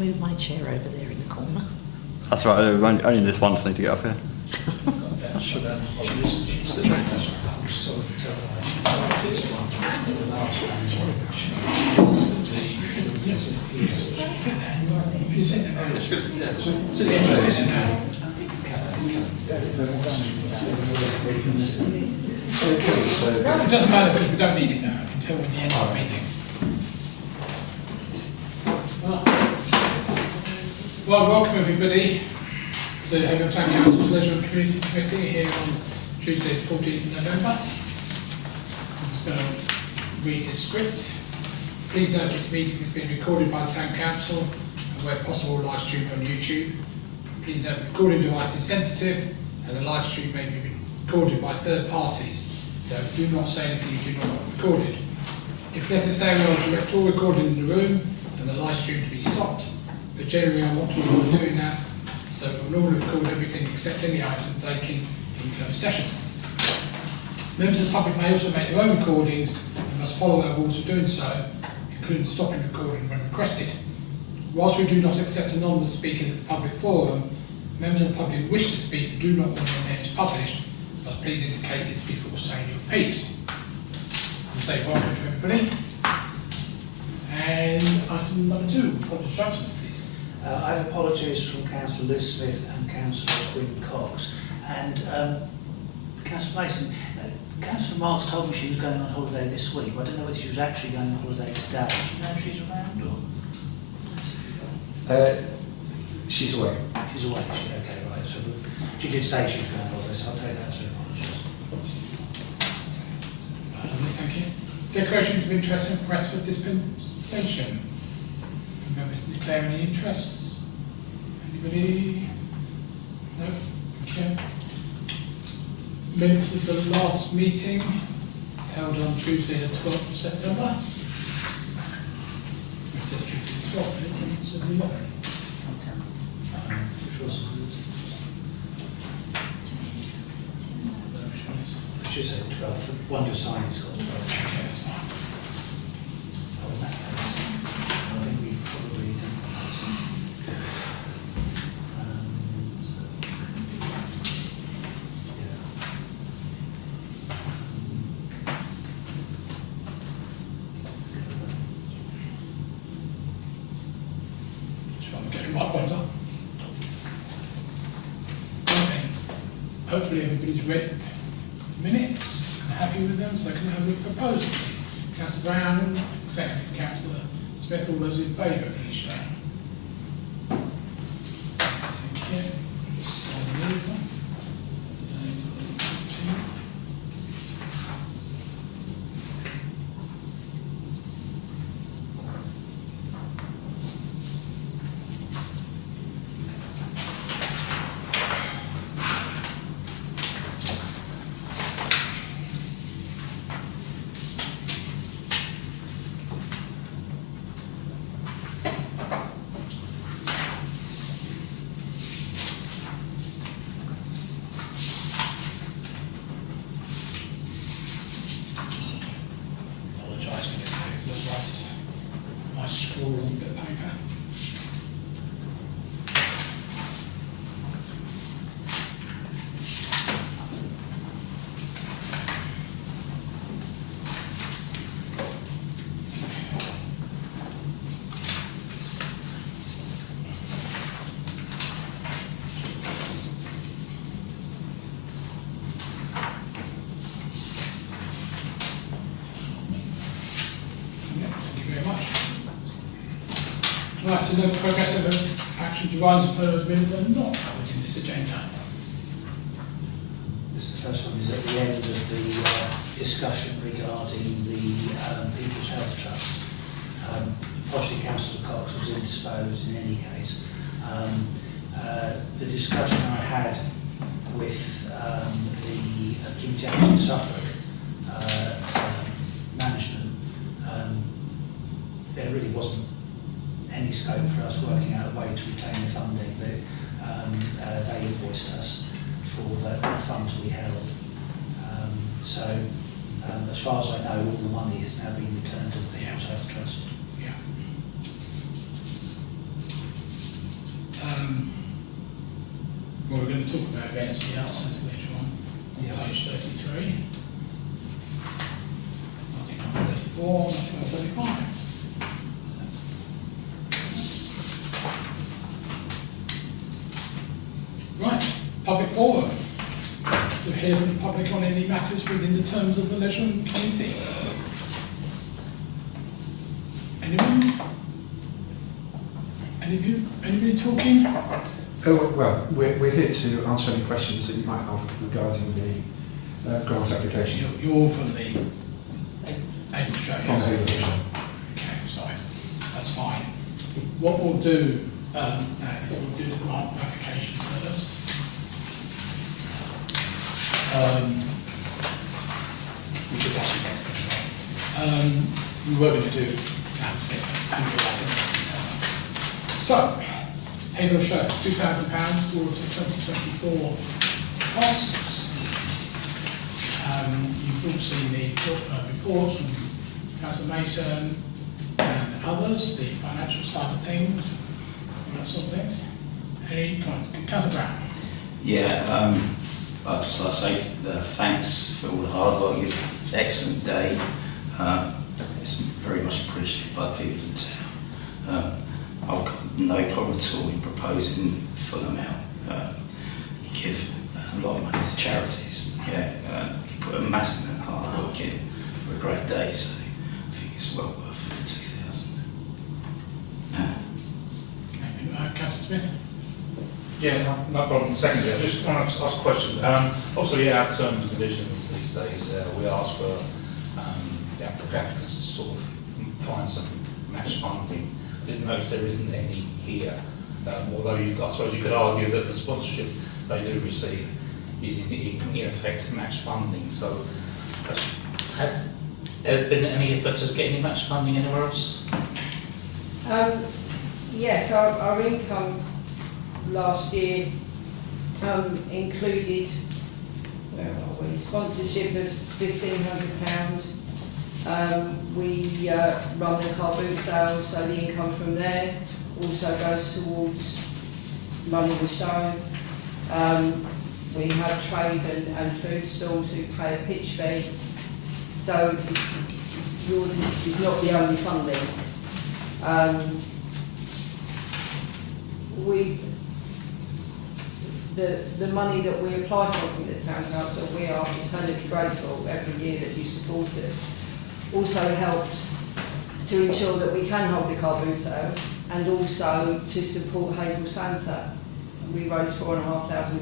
move my chair over there in the corner? That's right, only this once I need to get up here. It doesn't matter because we don't need it now until the end of the meeting. Well, welcome everybody to the Haverhill Town Council's Leisure and Community Committee here on Tuesday the 14th of November. I'm just going to read the script. Please note this meeting has been recorded by the Town Council and where possible live streamed on YouTube. Please note the recording device is sensitive and the live stream may be recorded by third parties. So do not say anything you do not want recorded. If necessary, I will direct all recording in the room and the live stream to be stopped. But generally I want to avoid doing that, so we'll normally record everything except any items taken in closed session. Members of the public may also make their own recordings and must follow our rules of doing so, including stopping recording when requested. Whilst we do not accept anonymous speaking at the public forum, members of the public who wish to speak but do not want their names published must please indicate this before saying your piece. And say welcome to everybody. And item number 2, apologies for absence, please. I have apologies from Councillor Liz Smith and Councillor Quinn Cox. And Councillor Mason, Councillor Marks told me she was going on holiday this week. I don't know whether she was actually going on holiday today. Do you know if she's around or? She's away. She's away. Okay, right. So she did say she was going on holiday, so I'll take that as an apologies. Thank you. Declarations of interest and requests for dispensation. Members to declare any interests? Anybody? No? Thank you. Minutes of the last meeting held on Tuesday the 12th of September. It says Tuesday the 12th, it says the 11th. Which was? I should say the 12th. The one you're signing is called 12th. Okay, that's fine. Oh, in that case, I think we've probably done that. So, yeah. Just want to get the right ones up. Okay. Hopefully everybody's read the minutes and happy with them, so I can have a proposal. Councillor Brown, second. Councillor Smith, all those in favour, please show. Thank you. Sign these one. Right, so no progress over action to rise for those minutes are not covered in this agenda. This is the first one, is at the end of the discussion regarding the People's Health Trust. Obviously Councillor Cox was indisposed in any case. The discussion I had with the Community Action Suffolk management, there really wasn't any scope for us working out a way to retain the funding. They invoiced us for the funds we held. As far as I know, all the money has now been returned to the People's Health Trust. Yeah. talk about events in the arts centre later on. Page 33. Nothing on 34, nothing on 35. Right, public forum. To hear from the public on any matters within the terms of the leisure community. Anyone? Anybody talking? Oh, well, we're here to answer any questions that you might have regarding the grant application. You're from the Haverhill show. From Haverhill. Okay, sorry. That's fine. What we'll do now is we'll do the grant application first. Which is actually next anyway. We were going to do that bit. So, Haverhill show, £2,000 towards the 2024 costs. You've all seen the reports from Councillor Mason and others, the financial side of things, and that sort of things. Any comments? Councillor Brown? Yeah, I'd just like to say thanks for all the hard work. You've had an excellent day. It's very much appreciated by the people in town. I've got no problem at all in proposing the full amount. You give a lot of money to charities. Yeah, you put a massive amount of hard work in for a great day, so I think it's well worth the 2,000. Councillor Smith? Yeah, no problem. Secondly, I just want to ask a question. Obviously, our terms and conditions these days, we ask for the applicants to sort of find some match funding. I didn't notice there isn't any here, although I suppose you could argue that the sponsorship they do receive is in effect match funding. So, has there been any effort to get any match funding anywhere else? Yes, our income last year included sponsorship of £1,500. We run the car boot sales, so the income from there also goes towards running the show. We have trade and food stalls who pay a pitch fee. So yours is not the only funding. The money that we apply for from the Town Council, we are eternally grateful every year that you support us. Also helps to ensure that we can hold the car boot sales and also to support Haverhill Santa. We raised £4,500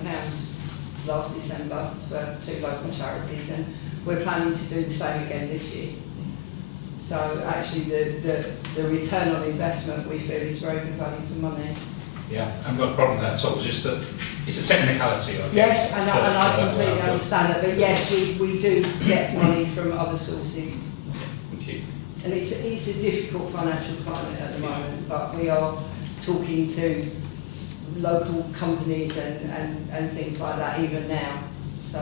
last December for 2 local charities, and we're planning to do the same again this year. So actually the return on investment we feel is very good value for money. Yeah, I haven't got a problem with that at all. It's just that it's a technicality, I guess. Yes, and I completely understand that. But yes, we do get money from other sources. Thank you. And it's a difficult financial climate at the moment, but we are talking to local companies and things like that even now. So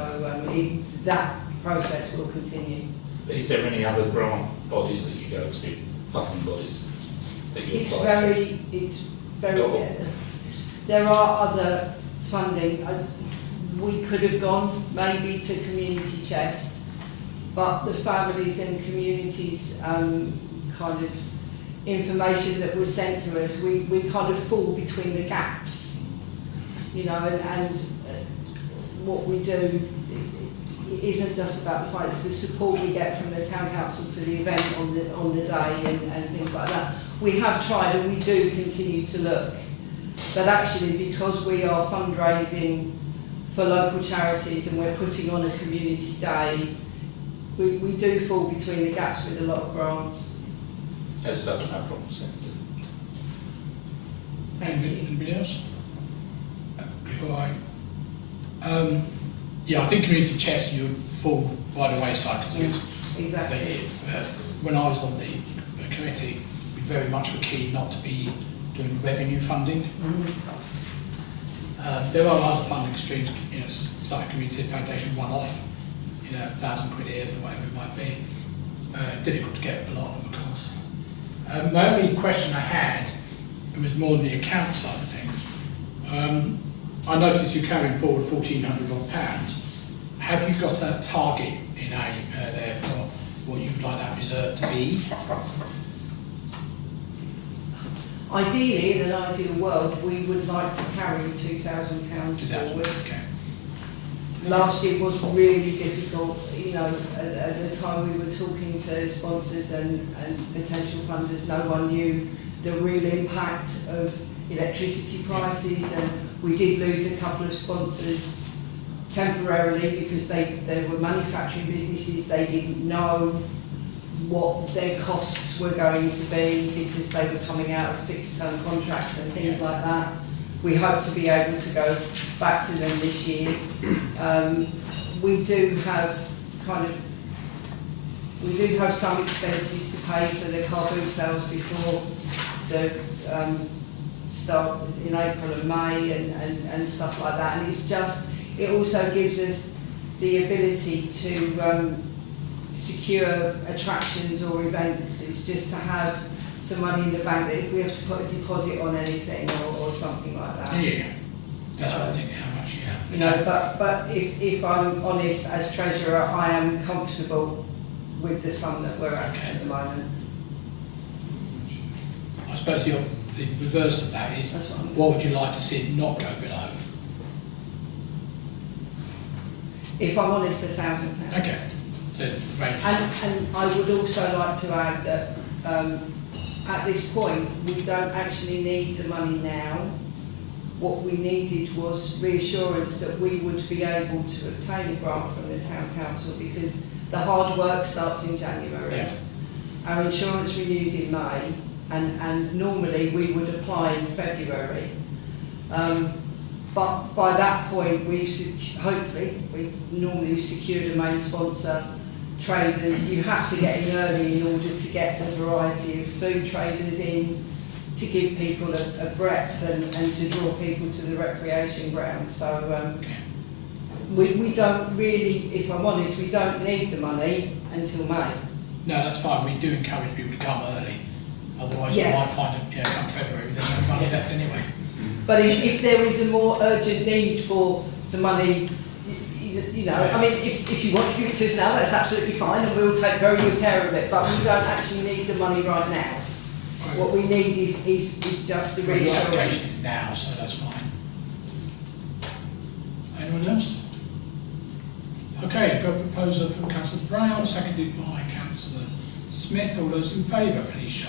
that process will continue. Is there any other grant bodies that you go to, funding bodies that you It's apply to? very. There are other funding. We could have gone maybe to Community Chest, but the families and communities kind of information that was sent to us, we kind of fall between the gaps, you know, and what we do it isn't just about the fight, it's the support we get from the Town Council for the event on the day and things like that. We have tried and we do continue to look, but actually because we are fundraising for local charities and we're putting on a community day, we do fall between the gaps with a lot of grants. Yes, no problem. Thank you. Anybody else? Before yeah, I think Community Chest you would fall by the wayside because Exactly. when I was on the committee, we very much were keen not to be doing revenue funding. There are other funding streams, you know, like Community Foundation one-off, you know, £1,000 here for whatever it might be. Difficult to get a lot of them, of course. My only question I had, it was more on the account side of things. I notice you're carrying forward £1,400 odd. Have you got a target in there for what you'd like that reserve to be? Ideally, in an ideal world, we would like to carry £2,000 forward. Okay. Last year was really difficult, you know, at the time we were talking to sponsors and potential funders, no one knew the real impact of electricity prices, and we did lose a couple of sponsors temporarily because they were manufacturing businesses. They didn't know what their costs were going to be because they were coming out of fixed term contracts and things like that. We hope to be able to go back to them this year. We do have some expenses to pay for the car boot sales before the start in April and May and stuff like that. And it's just, it also gives us the ability to secure attractions or events. It's just to have some money in the bank that if we have to put a deposit on anything or something like that. Yeah, that's what I think, how much you have. You know, but if I'm honest, as treasurer, I am comfortable with the sum that we're at the moment. I suppose the reverse of that is, what would you like to see it not go below? If I'm honest, £1,000. Okay, so range. And I would also like to add that at this point, we don't actually need the money now. What we needed was reassurance that we would be able to obtain a grant from the Town Council, because the hard work starts in January. Yeah. Our insurance renews in May, and normally we would apply in February. But by that point, hopefully, we've normally secured a main sponsor. Traders, you have to get in early in order to get the variety of food traders in, to give people a breadth and to draw people to the recreation ground. So we don't really, if I'm honest, we don't need the money until May. No, that's fine. We do encourage people to come early. Otherwise, you might find that come February, there's no money left anyway. But if there is a more urgent need for the money, you know, I mean, if you want to give it to us now, that's absolutely fine, and we'll take very good care of it. But we don't actually need the money right now. Right. What we need is just the Well, your application reassurance. is now, so that's fine. Anyone else? Okay, got a proposal from Councillor Brown, seconded by Councillor Smith. All those in favour, please show.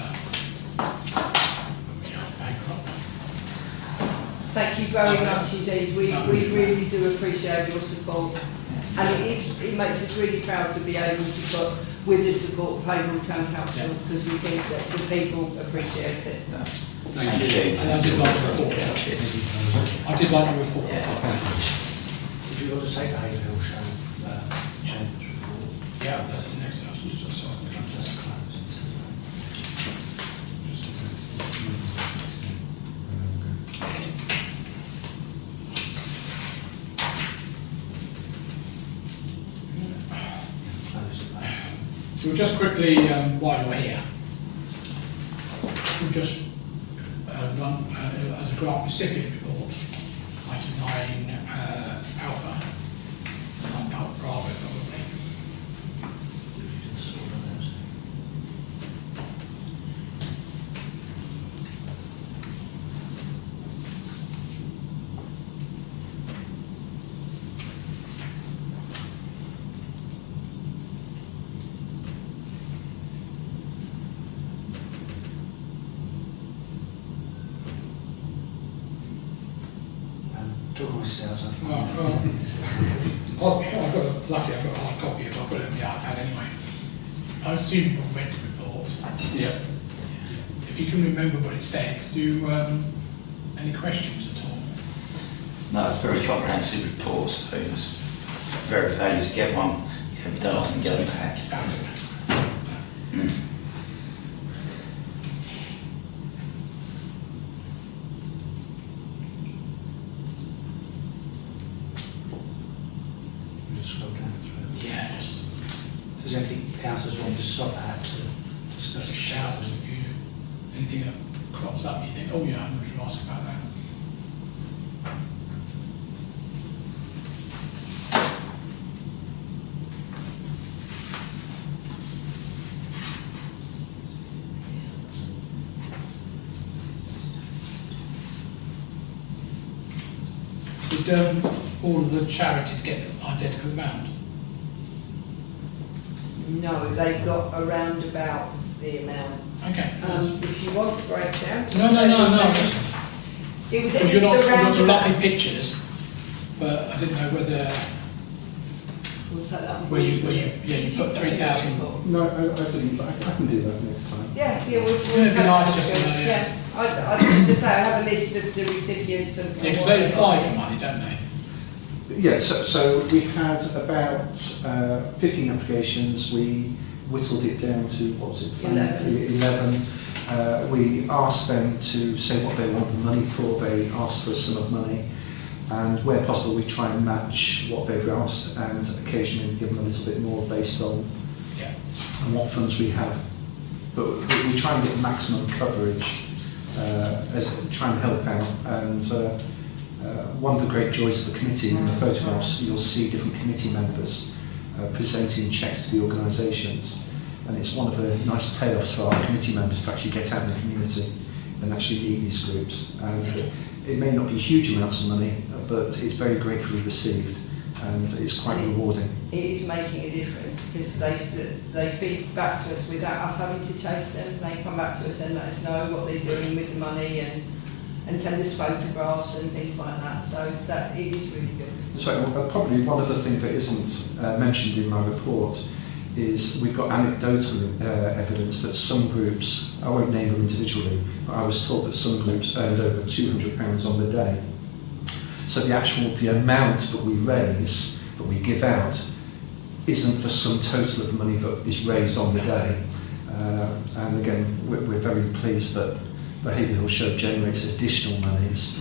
Thank you very much indeed. We really do appreciate your support, and it makes us really proud to be able to put with the support of Haverhill Town Council, because we think that the people appreciate it. Thank you. And I did like the report. I did like the report. If you want to take the Haverhill show, Chamber's report. Yeah, that's the next house. Just so I can Just close. We'll just quickly, while you're here, we'll just run as a grant recipient report, item 9 alpha, Bravo probably. If you can sort of those. Talk myself. Luckily I've got a hard copy of it, I've got it on the iPad anyway. I assume you've read the report. Yeah. If you can remember what it said, do you, any questions at all? No, it's a very comprehensive report, so it's very valuable to get one. Yeah, we don't often get them back. Found it. Mm. Just scroll down through. Yeah, just If there's anything councillors want to stop at to discuss, just shout if you, anything that crops up, you think, oh yeah, I'm going to ask about that. Did all of the charities get an identical amount? No, they've got around about the amount. Okay. If you want the breakdown. No. It was, Well, it's you're not around lovely about, pictures, but I didn't know whether we'll take that one. where you put 3,000. No, I didn't, but I can do that next time. Yeah, we'll it'd be take that. nice just to know, yeah. I just say I have a list of the recipients of. Yeah, because they apply for money, don't they? Yeah, so we had about 15 applications. We whittled it down to, what was it? 11. We asked them to say what they want the money for. They asked for a sum of money, and where possible we try and match what they've asked, and occasionally give them a little bit more based on what funds we have. But we try and get maximum coverage, as try and help out. And one of the great joys of the committee, in the photographs you'll see different committee members presenting cheques to the organisations, and it's one of the nice payoffs for our committee members to actually get out in the community and actually lead these groups. And it may not be huge amounts of money, but it's very gratefully received, and it's quite rewarding. It is making a difference, because they feed back to us without us having to chase them. They come back to us and let us know what they're doing with the money, and send us photographs and things like that. So that it is really good. So probably one other thing that isn't mentioned in my report is we've got anecdotal evidence that some groups, I won't name them individually, but I was told that some groups earned over £200 on the day. So the amount that we raise, that we give out, isn't the sum total of money that is raised on the day. And again, we're very pleased that the Haverhill show generates additional monies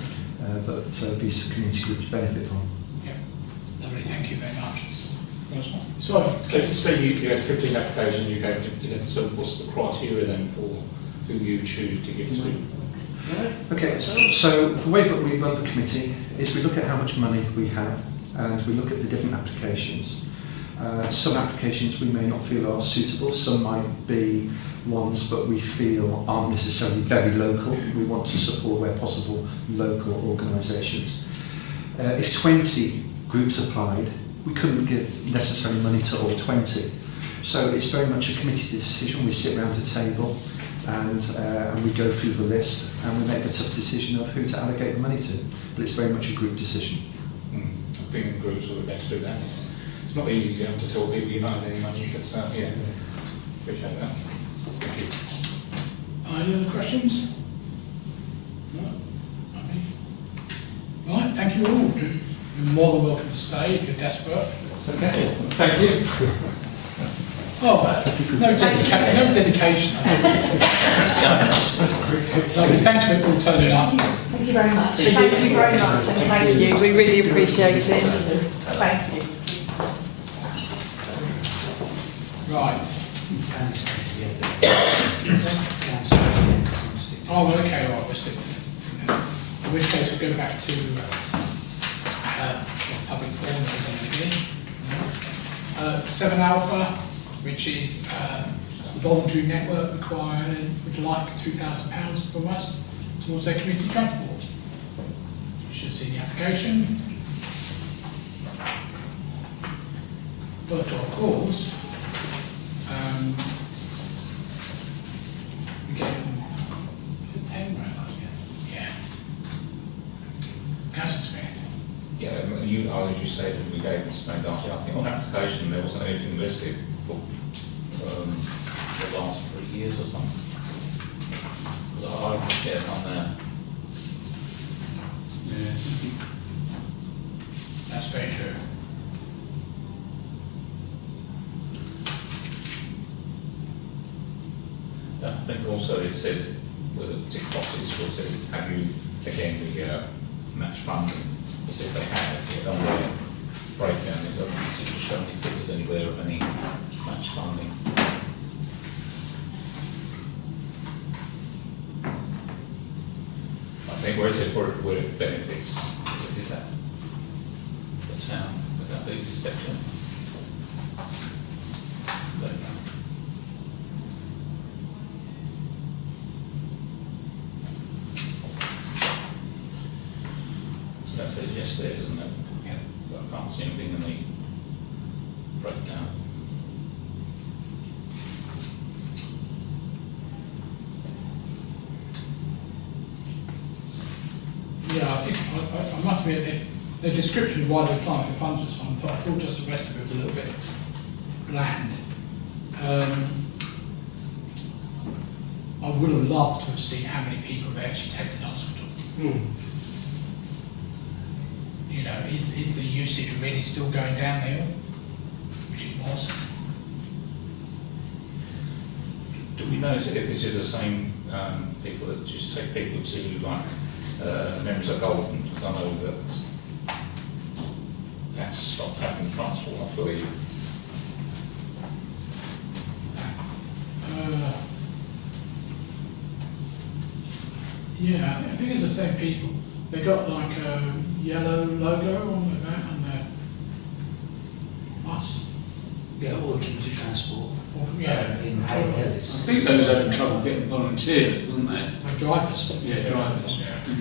that these community groups benefit from. Yeah, lovely, thank you very much. So say you had 15 applications, you gave to 11, so what's the criteria then for who you choose to give to? Okay, so the way that we run the committee is we look at how much money we have, and we look at the different applications. Some applications we may not feel are suitable, some might be ones that we feel aren't necessarily very local. We want to support, where possible, local organisations. If 20 groups applied, we couldn't give necessarily money to all 20. So it's very much a committee decision. We sit around a table and we go through the list, and we make a tough decision of who to allocate the money to. But it's very much a group decision. I've been in groups who are to do that. It's not easy to tell people you don't have any money, but yeah, appreciate that. Thank you. Any other questions? No? Okay. Right, thank you all. You're more than welcome to stay if you're desperate. Okay, thank you. Oh, no dedication. Lovely, thanks for all turning up. Thank you very much. Thank you very much, and thank you. We really appreciate it. Thank you. Right. Oh, okay, all right, we're sticking. In which case we'll go back to public forum as I'm beginning. 7 Alpha, which is the voluntary network would like £2,000 from us towards their community transport. You should see the application. But of course, we gave them 10 grand, yeah. Councillor Smith. Yeah, as you say, that we gave them some data. I think on application there wasn't anything listed for the last 3 years or something. I could get it on there. Yeah. That's very true. I think also it says, with the tick boxes, it says, have you, again, the match funding? Because if they have, it's on the breakdown, it doesn't seem to show any figures anywhere of any match funding. I think where it says where it benefits, is that the town, would that be this section? Don't know. So that's says yes there, doesn't it? Yeah. But I can't see anything in the breakdown. Yeah, I think, I must admit, the description of why they applied for funds was fine. I thought just the rest of it was a little bit bland. I would have loved to have seen how many people they actually take to the hospital. You know, is the usage really still going downhill? Which it was. Do we know if this is the same people that just take people to like members of Golden? Because I know that that's stopped having transport, I believe. Yeah, I think it's the same people. They got like a yellow logo on the back on their bus. Yeah, all the community transport. Yeah, In Haverhill. I think they was having trouble getting volunteers, wasn't they? drivers. Yeah, drivers. Yeah.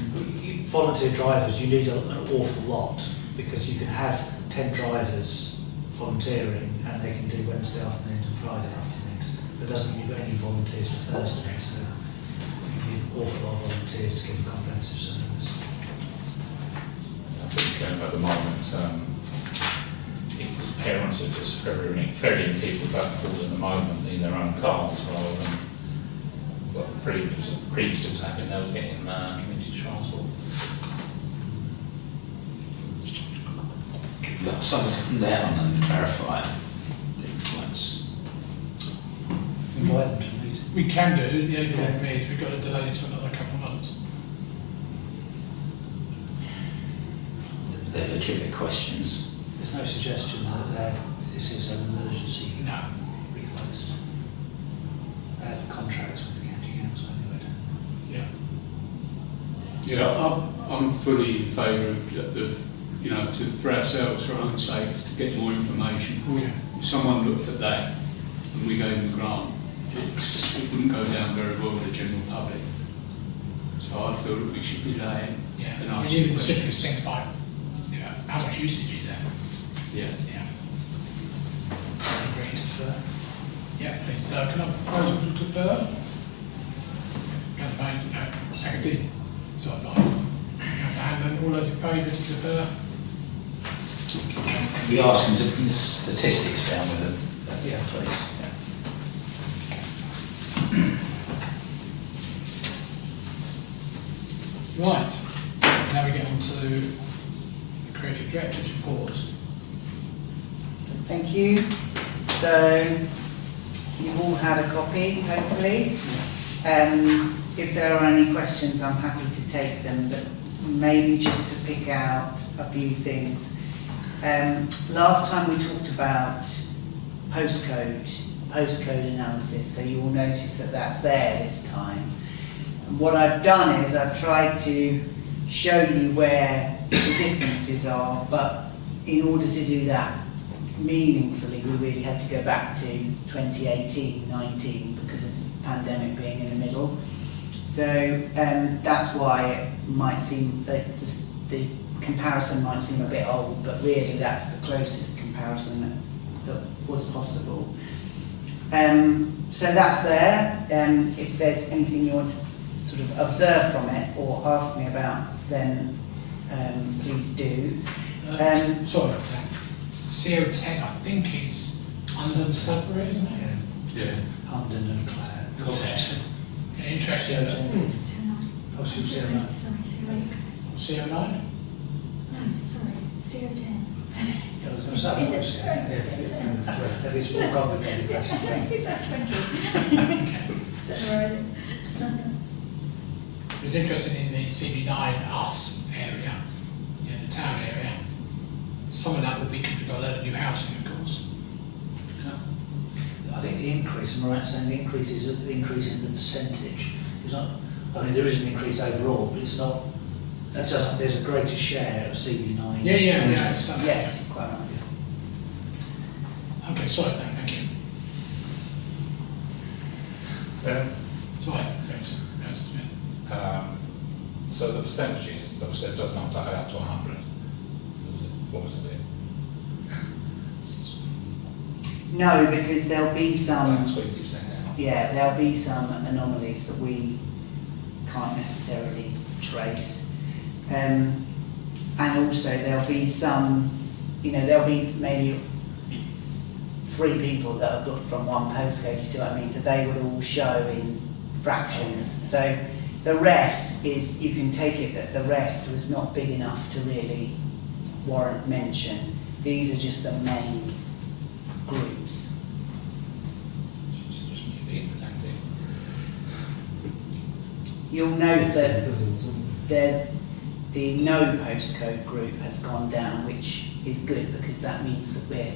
Volunteer drivers, you need an awful lot, because you can have 10 drivers volunteering and they can do Wednesday afternoons and Friday afternoons. But it doesn't mean you've got any volunteers for Thursday, so you need an awful lot of volunteers to give a comprehensive service. I think at the moment, parents are just ferrying people back and forth at the moment in their own cars rather than what previously was happening. They was getting community transport. Look, someone's come down and clarify the points. Invite them to a meeting. We can do. The only problem is we've got to delay this for another couple of months. They're legitimate questions. There's no suggestion that this is an emergency No. request. They have contracts with the county council anyway. Yeah. Yeah, I'm fully in favour of you know, for ourselves, for our own sake, to get more information. Oh, yeah. If someone looked at that and we gave them a grant, it wouldn't go down very well with the general public. So I feel that we should be laying Yeah. and I mean, asking even questions. simple things like, you know, how much usage is there? Yeah. Yeah. Agreed. Yeah, please. Can I have a proposal to defer? Councillor Bain, seconded. Sorry, Councillor Hanlon, all those in favour to defer? We ask them to bring statistics down with them, Yeah. please. Right. Now we get on to the Creative Director's reports. Thank you. So you've all had a copy, hopefully. If there are any questions, I'm happy to take them, but maybe just to pick out a few things. Last time we talked about postcode analysis, so you will notice that that's there this time. And what I've done is I've tried to show you where the differences are, but in order to do that meaningfully, we really had to go back to 2018-19 because of the pandemic being in the middle. So that's why it might seem that the comparison might seem a bit old, but really that's the closest comparison that was possible. So that's there. If there's anything you want to sort of observe from it or ask me about, then please do. Sorry, CO10 I think is under Sudbury, isn't it? Yeah. Hunden and Clare. Yeah, interesting. Oh, so zero. CO9? No, sorry, 010. I was going to say, yes, that is more complicated. It's interesting in the CV9 us area, the town area. Some of that would be because we've got a lot of new housing, of course. I think the increase, and we're saying the increase is the increase in the percentage. It's not, I mean, there is an increase overall, but it's not, that's just, there's a greater share of CV9. Yeah. Yes, quite right. Okay, sorry, thank you. Sorry, thanks, Councillor Smith. So the percentages So it does not take up to 100. What was it? No, because there'll be Like some, 20% now. yeah, there'll be some anomalies that we can't necessarily trace. And also there'll be some, you know, there'll be maybe 3 people that are booked from one postcode, you see what I mean? So they would all show in fractions. So the rest is, you can take it that the rest was not big enough to really warrant mention. These are just the main groups. Just new people, same thing. You'll note that there's the no postcode group has gone down, which is good because that means that we're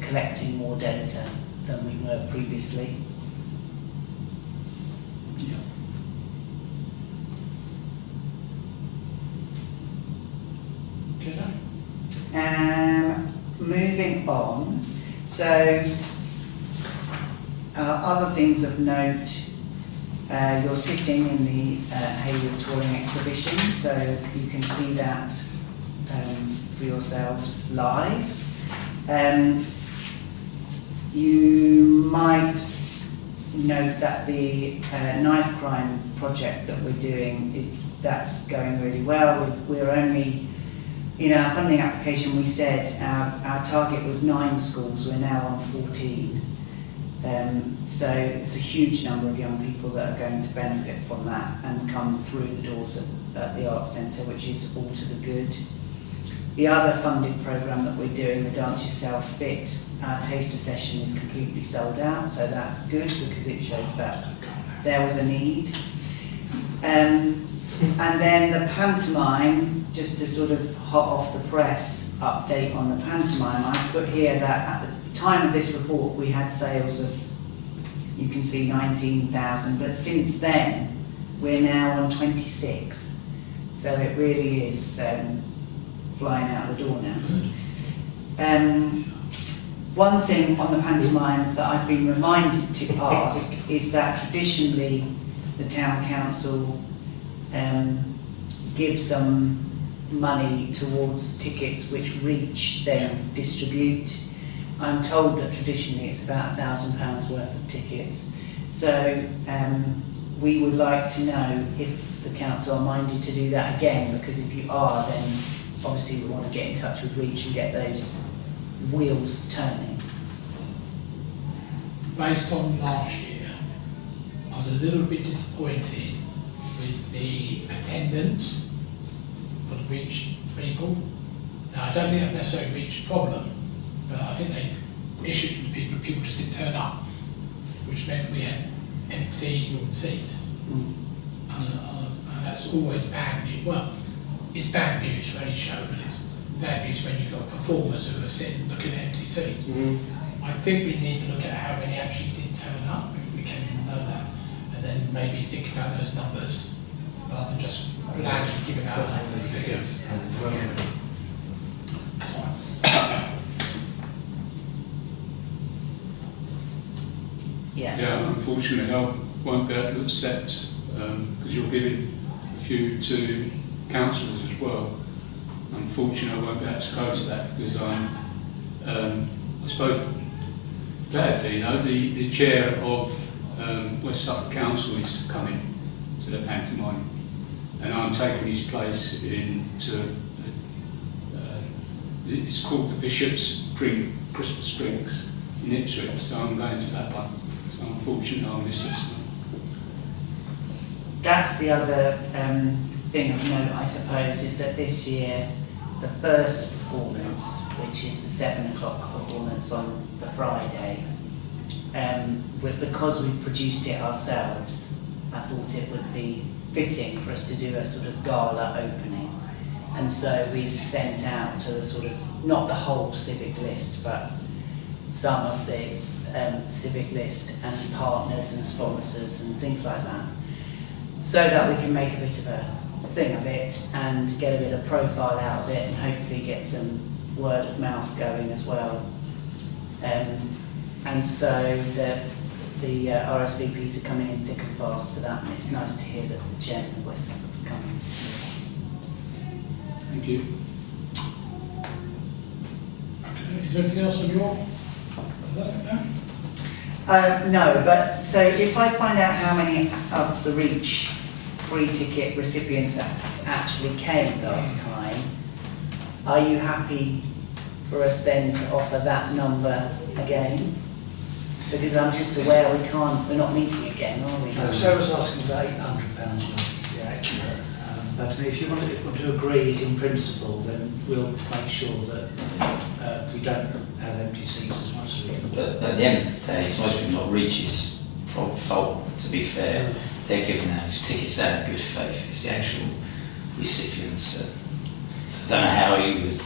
collecting more data than we were previously. Good. Moving on, so other things of note, you're sitting in the Haverhill touring exhibition, so you can see that for yourselves live. You might note that the knife crime project that we're doing that's going really well. We're only, in our funding application, we said our target was 9 schools. We're now on 14. So it's a huge number of young people that are going to benefit from that and come through the doors at the Arts Centre, which is all to the good. The other funded programme that we're doing, the Dance Yourself Fit, our taster session is completely sold out, so that's good because it shows that there was a need. And then the pantomime, just to sort of hot off the press update on the pantomime, I put here that at the time of this report we had sales of, you can see 19,000, but since then we're now on 26. So it really is flying out the door now. One thing on the pantomime that I've been reminded to ask is that traditionally the town council gives some money towards tickets which Reach then distribute. I'm told that traditionally it's about £1,000 worth of tickets. So we would like to know if the council are minded to do that again, because if you are, then obviously we want to get in touch with Reach and get those wheels turning. Based on last year, I was a little bit disappointed with the attendance for the Reach people. Now, I don't think that's necessarily Reach's problem, but I think they issued to people just didn't turn up, which meant we had empty seats. And that's always bad news. Well, it's bad news for any show, but it's bad news when you've got performers who are sitting looking at empty seats. I think we need to look at how many actually did turn up, if we can know that, and then maybe think about those numbers rather than just blindly giving out figures. Yeah, unfortunately, I won't be able to accept because you're giving a few to councillors as well. Unfortunately, I won't be able to go to that because I'm, I suppose, gladly, you know, the chair of West Suffolk Council is coming to the pantomime, and I'm taking his place it's called the Bishop's Christmas Drinks in Ipswich, so I'm going to that one. So unfortunately, I'll miss this one. That's the other thing of note, I suppose, is that this year the first performance, which is the 7 o'clock performance on the Friday, because we've produced it ourselves, I thought it would be fitting for us to do a sort of gala opening. And so we've sent out to the sort of, not the whole civic list, but some of these civic list and partners and sponsors and things like that, so that we can make a bit of a thing of it and get a bit of profile out of it and hopefully get some word of mouth going as well. And so the RSVPs are coming in thick and fast for that, and it's nice to hear that the chairman of West Suffolk's coming. Thank you. Okay. Is there anything else on your? Is that it now? No, but so if I find out how many of the Reach free ticket recipients actually came last time, are you happy for us then to offer that number again? Because I'm just aware we're not meeting again, are we? Sarah's asking for £800 worth, to be accurate. But if you want to agree it in principle, then we'll make sure that we don't have empty seats as much as we can. But at the end of the day, it's mostly not Reach's fault, to be fair. They're giving those tickets out in good faith. It's the actual recipients. So I don't know how you would...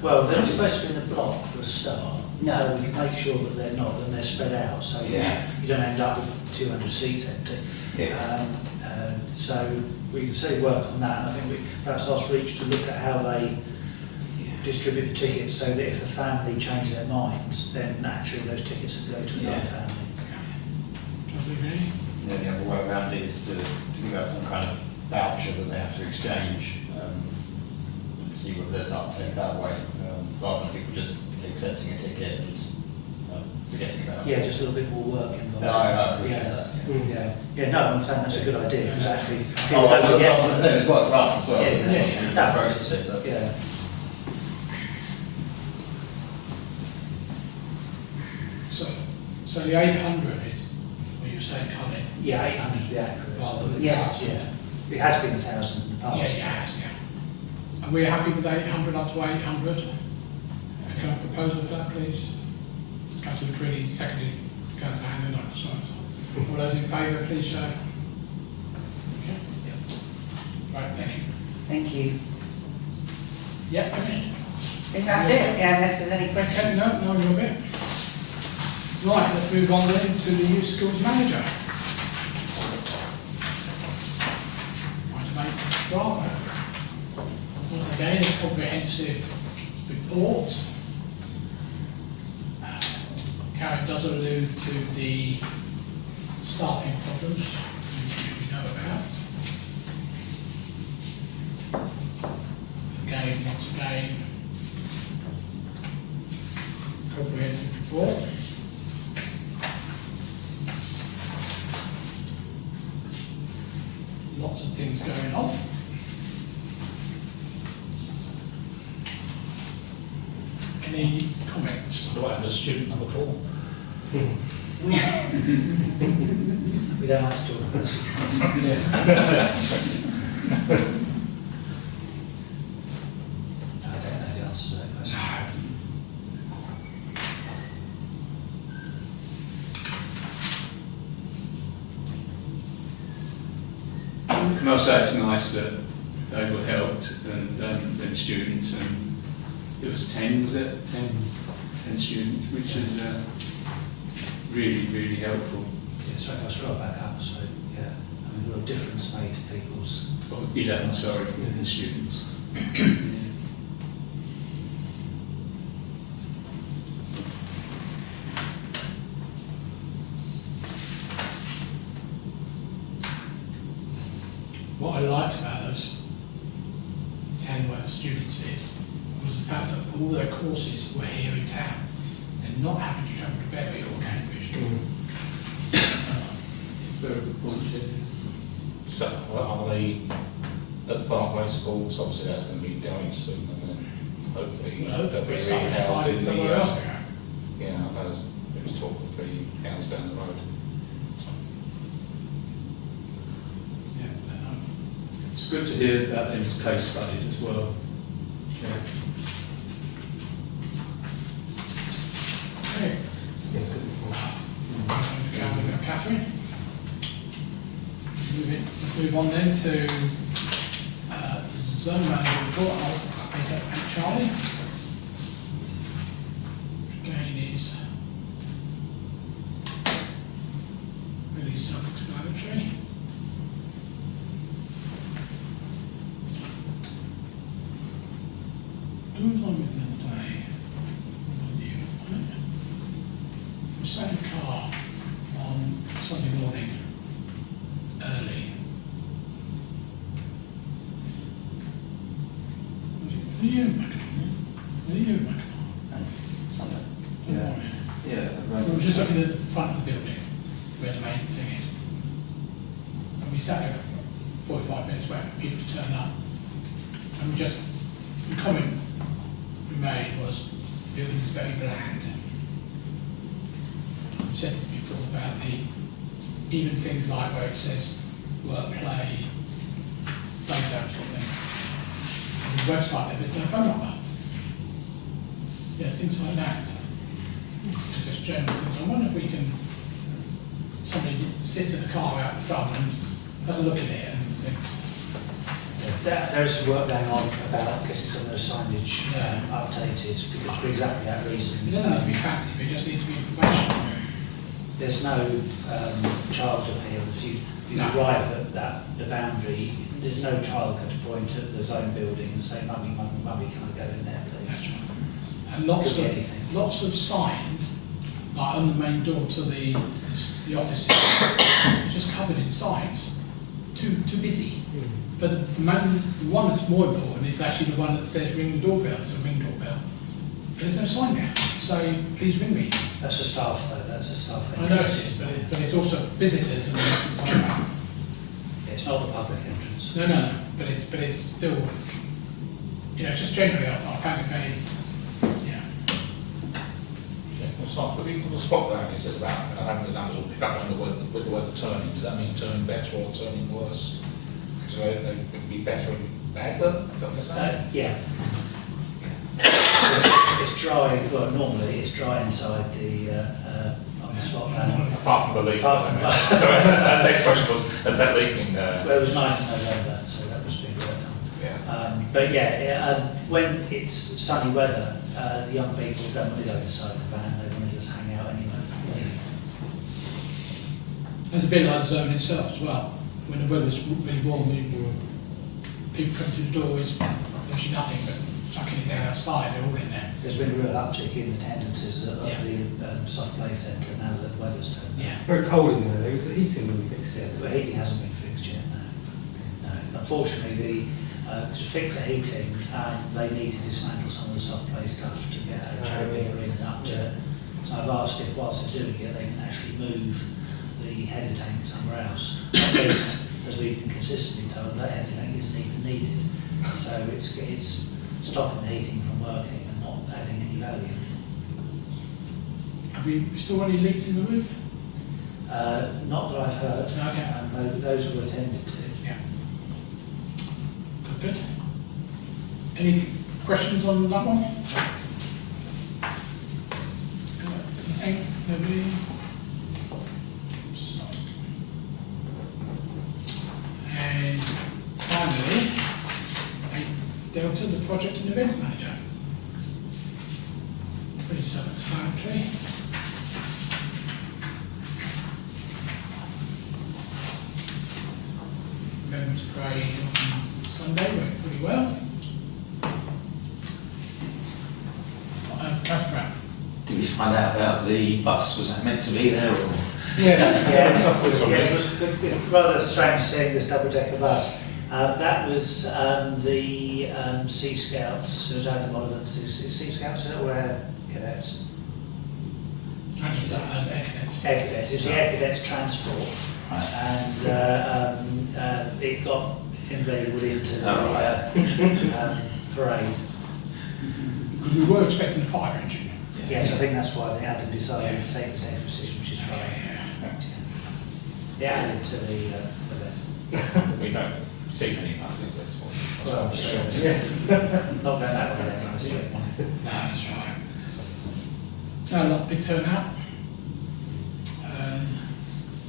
Well, they're not supposed to be in a block for a start. No. So we can make sure that they're not, and they're spread out, so Yeah. you don't end up with 200 seats empty. Yeah. So we can certainly work on that, and I think we perhaps ask Reach to look at how they distribute the tickets, so that if a family change their minds, then naturally those tickets will go to another family. The only other way around it is to give out some kind of voucher that they have to exchange, see what there's uptake that way, rather than people just accepting a ticket and forgetting about it. Yeah, just a little bit more work involved. No, I appreciate that. Yeah, no, I'm saying that's a good idea, because actually people Oh, don't well, forget. I was saying it's work for us as well. Yeah. That process it, but Yeah. So the 800 is what you're saying, Colin? Yeah, 800 to be accurate. Rather than Yeah, 1,000. yeah. It has been 1,000 in the past. Yes, it has, yeah. And we're happy with 800 up to 800? Can I propose for that, please? Councillor McCready, seconded. Councillor Hanlon, not sorry. All those in favour, please show. Okay. Right, thank you. Thank you. Yeah, finished? I think that's it, yeah, unless there's any Okay, questions. no, you're a bit. Right, let's move on then to the youth schools manager. Bravo. Once again, a comprehensive report. Karen does allude to the staffing problems, which we know about. Again, once again, comprehensive report. Lots of things going on. Any comments? What happened to student number 4? We don't like to talk about it. I don't know the answer to that question. Can I say it's nice that they were helped and students, and it was 10, was it? 10 students, which is really, really helpful. Yeah, so if I scroll back up, so yeah, I mean, a real difference made to people's. Well, 11, sorry, the students. What I liked about those 10 worth students was the fact that all their courses were here in town. They're not having to travel to Bury or Cambridge. Very good point, yeah. So are they at Parkway Schools? Obviously that's going to be going soon, and then hopefully Well, hopefully they'll be we're starting to rehoused find in somewhere else to go. yeah, I know there was talk of the house down the road. Yeah, It's good to hear about them case studies as well. okay. Catherine. Let's move on then to zone manager report. I'll pick up at Charlie. Again is really self-explanatory. Who was on with the other day? What was you on it? The same car on Sunday morning, early. you, Michael? Is it you, Michael? Sunday. Good Yeah. morning. Yeah. We were just looking at the front of the building, where the main thing is. And we sat there for 45 minutes waiting for people to turn up. And the comment we made was, the building is very bland. I've said this before about even things like where it says work, play, playtime sort of thing. On the website there's no phone number. Yeah, things like that. Just general things. I wonder if we can, somebody sits in a car out the front and has a look at it and thinks, There's some work going on about getting some of the signage Yeah. updated, because for exactly that reason. it doesn't need to be fancy, but it just needs to be information. There's no child appeal. If you No. arrive at the boundary, there's no child could point at the zone building and say, mummy, mummy, mummy, can I go in there, please? That's right. And Could be anything. lots of signs, like on the main door to the offices, just covered in signs. Too busy. But the one that's more important is actually the one that says ring the doorbell. It's a ring doorbell. There's no sign there saying please ring me. That's for staff though, that's a staff I know it entrance. is, but it's also visitors and things like that. It's not the public entrance. No, but it's still, just generally I found it very, Yeah, it's not, but the spot there, it says about having the numbers all pick up on with the weather turning. Does that mean turning better or turning worse? So they would be better and bad weather, is that what you're saying? Yeah. It's dry, well normally it's dry inside on the spot now. Apart from the leak. Apart from So the next question was, has that leaking? Well, it was 9th of November, so that was being worked on. Yeah. But yeah, when it's sunny weather, the young people don't want to go inside the van, they want to just hang out anyway. There's a bit like the zone itself as well. When the weather's really warm, people come to the door, it's actually nothing but chucking it down outside, they're all in there. There's been a real uptick in attendances at Yeah. the soft play centre now that the weather's turned. Yeah. Very cold in there. There was the heating when we fixed it. The heating hasn't been fixed yet, no. Unfortunately, to fix the heating, they need to dismantle some of the soft play stuff to get a cherry in and up to it. So I've asked if whilst they're doing it, they can actually move the header tank somewhere else. At least, as we've been consistently told, that header tank isn't even needed. So it's stopping the heating from working and not adding any value. Have we still any leaks in the roof? Not that I've heard, Okay. and those were attended to. Yeah. Good. Any questions on that one? Anything? Nobody? So. And finally, Delta, the project and events manager. Pretty self-explanatory. Members parade on Sunday went pretty well. Councillor Brown. Did we find out about the bus? Was that meant to be there or? Yeah, it was rather strange seeing this double-decker bus. That was the Sea Scouts, who was out of Ireland. Is Sea Scouts or Air Cadets? Air Cadets. Air Cadets. It was the Air Cadets transport, and it got invaded into the parade. Because we were expecting a fire engine. Yes, I think that's why they had to decide to take the same position, which is fine. Yeah, added to the list. We don't see many buses, that's what. Well, I'm sure. Not going that way then, I see it. No, that's right. No, not big turnout.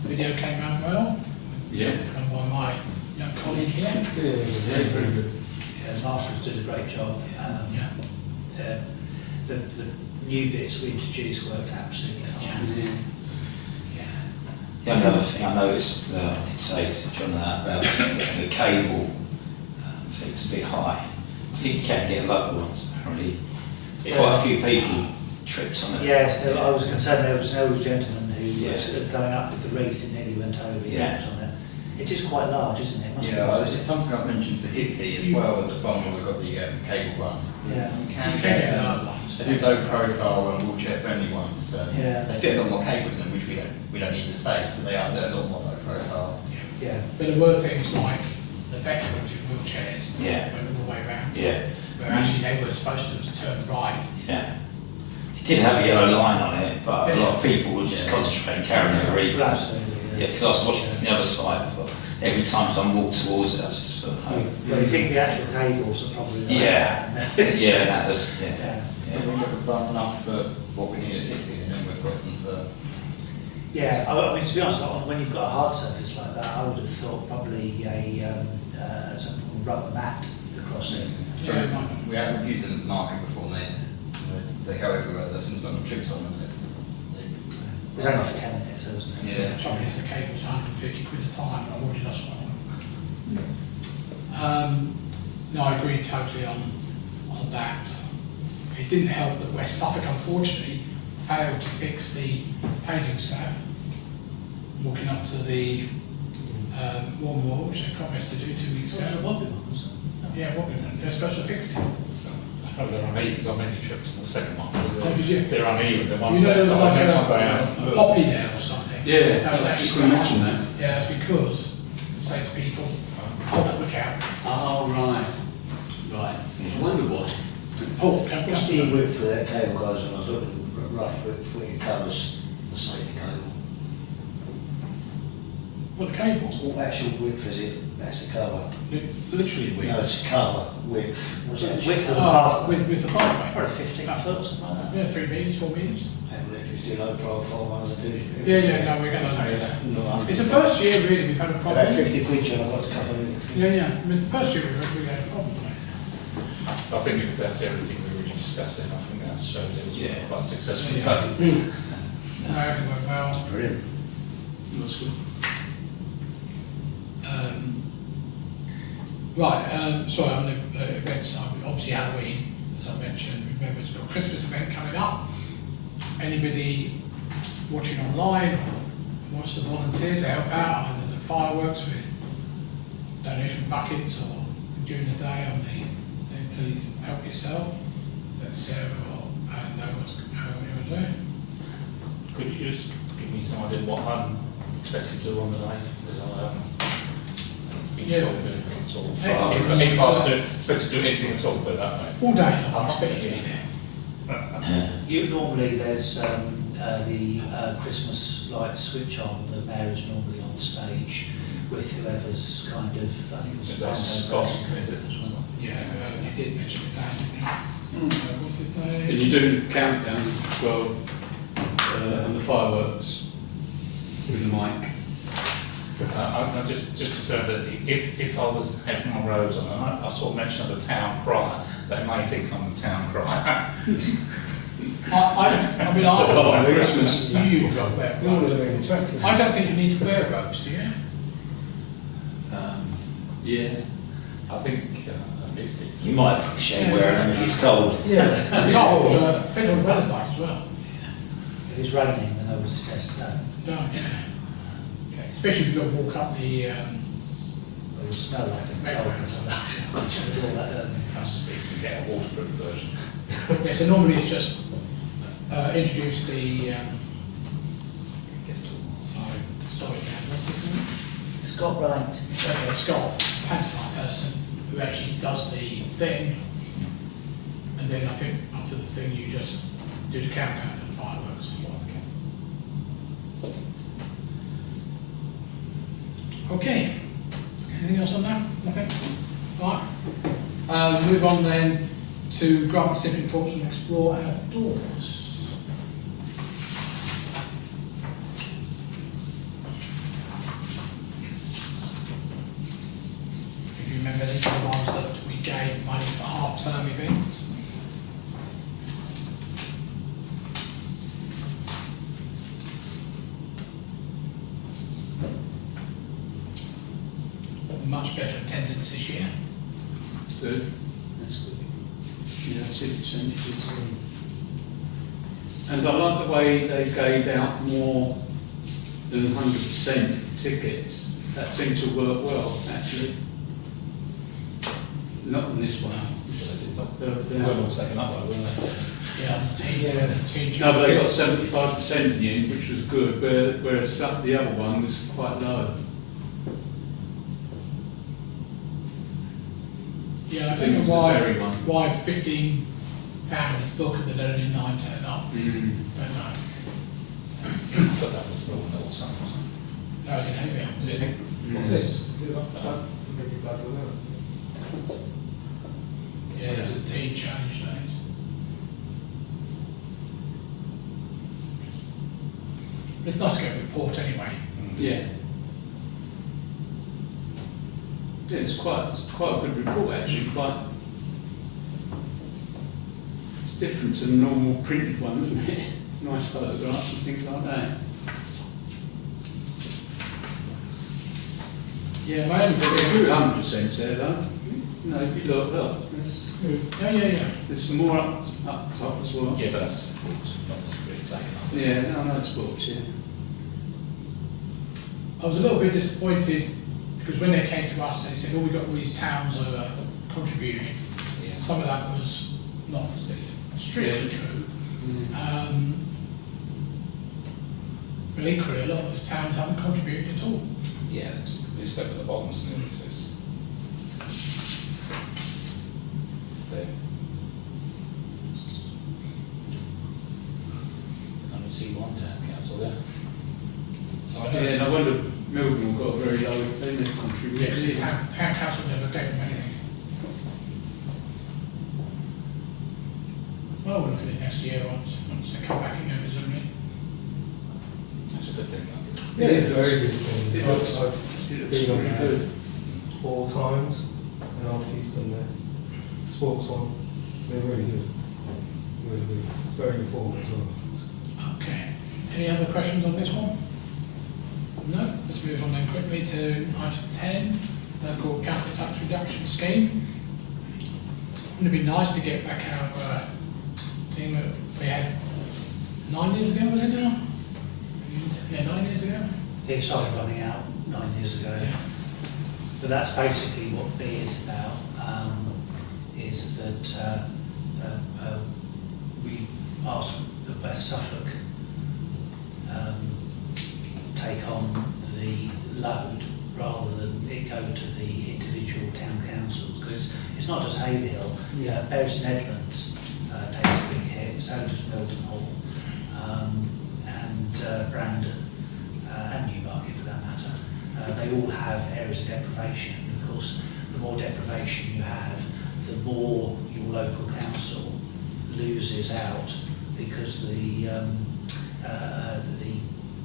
Video came out well. Yeah. Done by my young colleague here. Yeah, very good. Yeah, Marshall's did a great job. Yeah. The new bits we introduced worked absolutely fine. The only other thing I noticed, I did say to John about the cable thing's a bit high. I think you can get lower ones apparently. Quite a few people tripped on it. Yes, I was concerned there was an old gentleman who Yeah. was going up with the wreath and nearly went over, he Yeah. jumped on it. It is quite large, isn't it? Must be Yeah, large. it's something I've mentioned for Hippie as well, at the farm where we've got the cable run. Yeah. You can You get can get other ones. they do low profile and wheelchair friendly ones. So Yeah. they fit a lot more cables in, which we don't need the space, but they're a lot more low profile. Yeah. But there were things like the veterans in wheelchairs Yeah. went all the way around. Yeah. Where actually they were supposed to turn right. Yeah. It did have a yellow line on it, but a lot of people were just Yeah. concentrating carrying a wreath. Absolutely. Yeah, because I was watching from the other side. Every time someone walked towards it, I was just sort of, oh. You think the actual cables are probably like Yeah. that. Yeah, that was, yeah. Yeah. Yeah, we never run enough for what we need at Hippie, and then we've got them for. Yeah, I mean, to be honest, when you've got a hard surface like that, I would have thought probably some form of rubber mat across it. So Yeah. we've used a marker before, and they go everywhere. As soon as someone trips on them, It was only for 10 minutes, though, wasn't it? Yeah. The trouble is the cable's 150 quid a time, and I've already lost one. No, I agree totally on that. It didn't help that West Suffolk unfortunately failed to fix the paving slab, walking up to the one wall, which they promised to do 2 weeks ago. Yeah, Wobblyman, they're supposed to fix it. Oh, they're uneven, because I made a trip to the second one. because Oh, did you? They're uneven, the You ones know, that there's like next one a poppy there or something. Yeah, That was I was actually just going to quite- mention that. Yeah, that's because, to say to people, hold up the cow. Oh, right. Right. I wonder why. Oh, can What's the width for that cable, guys? And I was looking at rough width where it covers the safety cable. What, the cable? What actual width is it? That's the cover. Literally width. No, it's cover width. What's that? Width of the Oh, pathway. with the pathway. Probably 15 foot or something like that. Yeah, 3 metres, 4 metres. Electrics do low profile ones that do. Yeah, no, we're going to know that. No, It's the first year really we've had a problem. about 50 quid, John, I've got to cover it. Yeah, it's the first year we've had a problem. I think if that's everything we already discussed, then I think that shows it was Yeah. quite successfully Yeah. done. No, everything went well. Brilliant. That's good. Sorry, on the events side, obviously Halloween, as I mentioned, remember it's got a Christmas event coming up. Anybody watching online or wants to volunteer to help out, either the fireworks with donation buckets or during the day on the, then please help yourself. Let Sarah or Alan know how you're doing. Could you just give me some idea what I'm expected to do on the day? Because I haven't been Yeah. told anything at all. Hey, If I was expected to do anything at all, put it that way. All day, I'm expecting you to be there. Normally there's the Christmas lights switch on. The mayor is normally on stage with whoever's kind of, I think it was That's Scott committed as well. Yeah, you did mention it, Dan, didn't you? What's his name? And you do countdown as well, and the fireworks with the mic. I'm just concerned that if I was having my robes on, and I sort of mentioned the town crier, they may think I'm the town crier. I mean, Father Christmas. you usually wear robes. I don't think you need to wear robes, do you? Yeah. I think I missed it. You might appreciate wearing them if it's cold. It's cold, depends on what the weather's like as well. If it's raining, then I would suggest that. Don't, yeah. Okay. Especially if you've got to walk up the, It will smell like the cold and stuff like that. Should have all that done. Perhaps you can get a waterproof version. yeah, so normally it's just introduce the, sorry, Dan, what's his name? Scott Wright. Scott, pantomime person, who actually does the thing, and then I think after the thing you just do the countdown for the fireworks. Okay, anything else on that? Nothing? All right. Move on then to grant recipient talks and explore outdoors. If you remember, these are the ones that we gave money for half-term events. Much better attendance this year. Good. That's good. Yeah, that's it, percentages. And I like the way they gave out more than 100% tickets that seemed to work well, actually. Not on this one. They weren't all taken up though, weren't they? Yeah, No, but they got 75% in the end, which was good, whereas the other one was quite low. Yeah, I think think it was a very why 15 families book and then only 9 turn up. Mm. Don't know. But that was all the summer, wasn't No, it's in Haverhill. it? Is it? What's this? Yeah, there's a team change days. It's nice to get a report anyway. Yeah. Yeah, it's quite a good report actually. It's different to the normal printed one, isn't it? Nice photographs and things like that. Yeah, my own There's video. 100% there though. No, if you look, there's Yeah. there's some more up top as well. Yeah, but that's books, not really taken up. Yeah, no, it's books, yeah. I was a little bit disappointed because when they came to us, they said, "Oh, we got all these towns that are contributing." Yeah. Some of that was not strictly Yeah. true. Mm. But equally, a lot of those towns haven't contributed at all. Yeah, it's stuck at the bottom, isn't it? It says. There. I only see one town council there. So I don't Yeah, and I wonder Milton got a very low, they didn't Yeah, contribute. because the town council never gave them anything. Well, we'll look at it next year once they come back in members of me. That's a good thing. Yeah, it's a very good thing. It looks I've been on pretty there good. 4 times, and RT's done the sports one. They're really good. Really good. Very informative as well. Okay. Any other questions on this one? No? Let's move on then quickly to item 10, local council tax reduction scheme. Wouldn't it be nice to get back our thing that we had 9 years ago, was it now? Yeah, 9 years ago. It started running out 9 years ago. Yeah. But that's basically what B is about, is that we ask that West Suffolk take on the load rather than it go to the individual town councils, because it's not just Haverhill. Yeah. Bury St Edmunds takes a big hit, so does Milton Hall, and Brandon, and Newmarket for that matter. They all have areas of deprivation. Of course, the more deprivation you have, the more your local council loses out, because the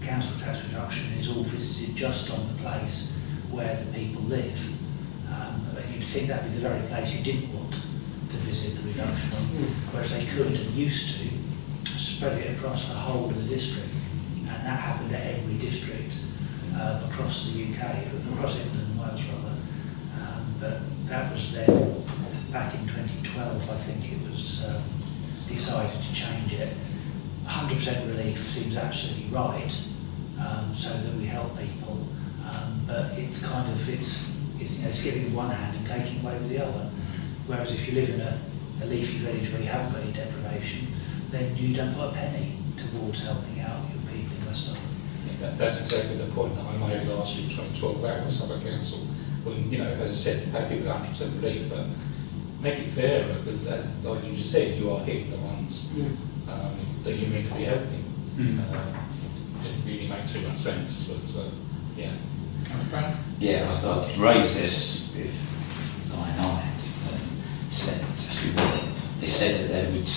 council tax reduction is all visited just on the place where the people live. You'd think that'd be the very place you didn't want to visit the reduction on, whereas they could and used to spread it across the whole of the district, and that happened at every district across the UK, across England and Wales rather. But that was then, back in 2012, I think it was decided to change it. 100% relief seems absolutely right, so that we help people, but it's kind of, it's it's giving with one hand and taking away with the other. Whereas if you live in a leafy village where you haven't got any deprivation, then you don't put a penny towards helping out your people in West Suffolk. That's exactly the point that I made last year, 2012, about the Suffolk Council. When, you know, as I said, pay people 100% relief, but make it fairer, because like you just said, you are hitting the ones that you meant to be helping. It didn't really make too much sense, but yeah. Yeah, I'd raise this with Nine Irons and said exactly what they said, that they would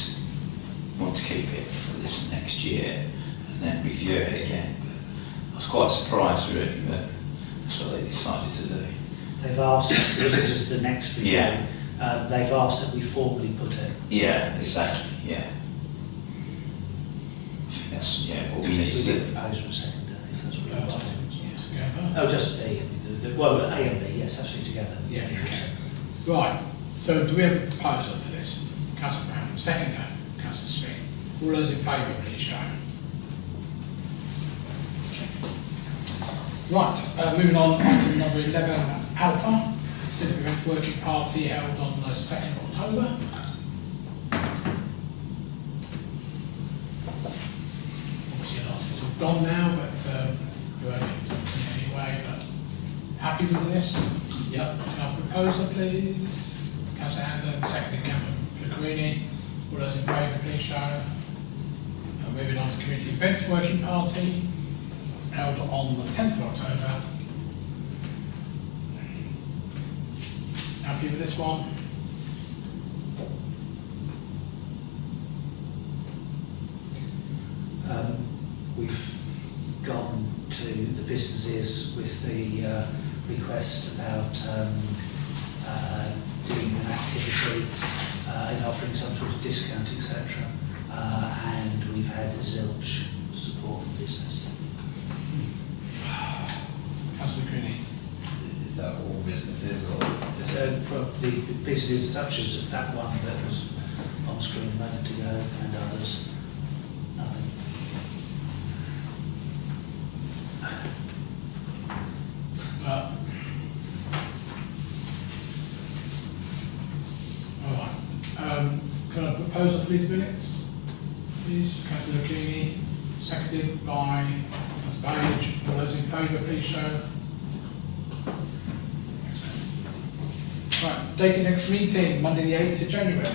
want to keep it for this next year and then review it again. But I was quite surprised really that that's what they decided to do. They've asked, because this is the next review, Yeah. they've asked that we formally put it. Yeah, exactly, yeah. I think that's what we need to do. Propose for a second, if that's what you want. Together. Oh, just B. Well, A and B, yes, absolutely together. Yeah, okay. Right, so do we have a proposal for this? Councillor Brown, second that, Councillor Smith. All those in favour, please show. Right, moving on, item number 11, Alpha, Civic Events Working Party held on the 2nd of October. Obviously, a lot of it's all gone now, but you're only anyway, but happy with this? Yep. Can I have a proposer, please? Councillor Handler, seconded Councillor Pecorini. All those in favour, please show. And moving on to Community Events Working Party, held on the 10th of October. Happy with this one? We've gone to the businesses with the request about doing an activity and offering some sort of discount, etc. And we've had zilch support from business. Councillor Creaney. Is that all businesses or? So from the businesses such as that one that was on screen a moment ago and others. Can I propose a these minutes? Please, Councillor Keaney, seconded by Councillor Page. All those in favour, please show. Right, date of next meeting, Monday the 8th of January.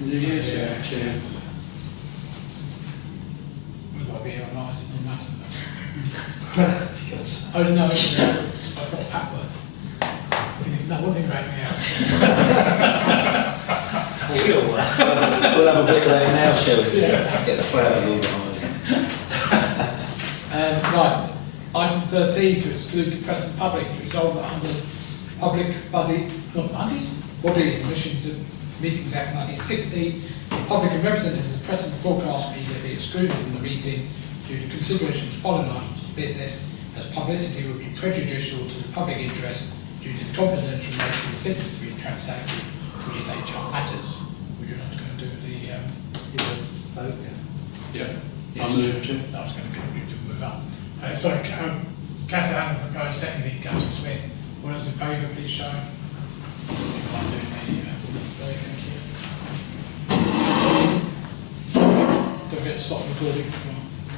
New Year's, yeah. Whether I'll be here or not, it doesn't matter. Oh no, I've got Papworth. No, one thing about me out. We'll have a bit there now, shall we? Yeah. Get the flowers organised. Right, item 13, to exclude the press and public, to resolve that under public bodies, admission to Meetings Act 1960, the public and representatives of press and broadcast media be excluded from the meeting due to considerations following items of business, as publicity would be prejudicial to the public interest due to the confidential nature of the business being transacted, which is HR matters. Would you like to go and do the vote? Yeah. Yes, I'll move to. I was going to get you to move up. Sorry, Councillor Hannon proposed, seconded Councillor Smith. All those in favour, please show. Sorry, thank you. Don't get to stop recording.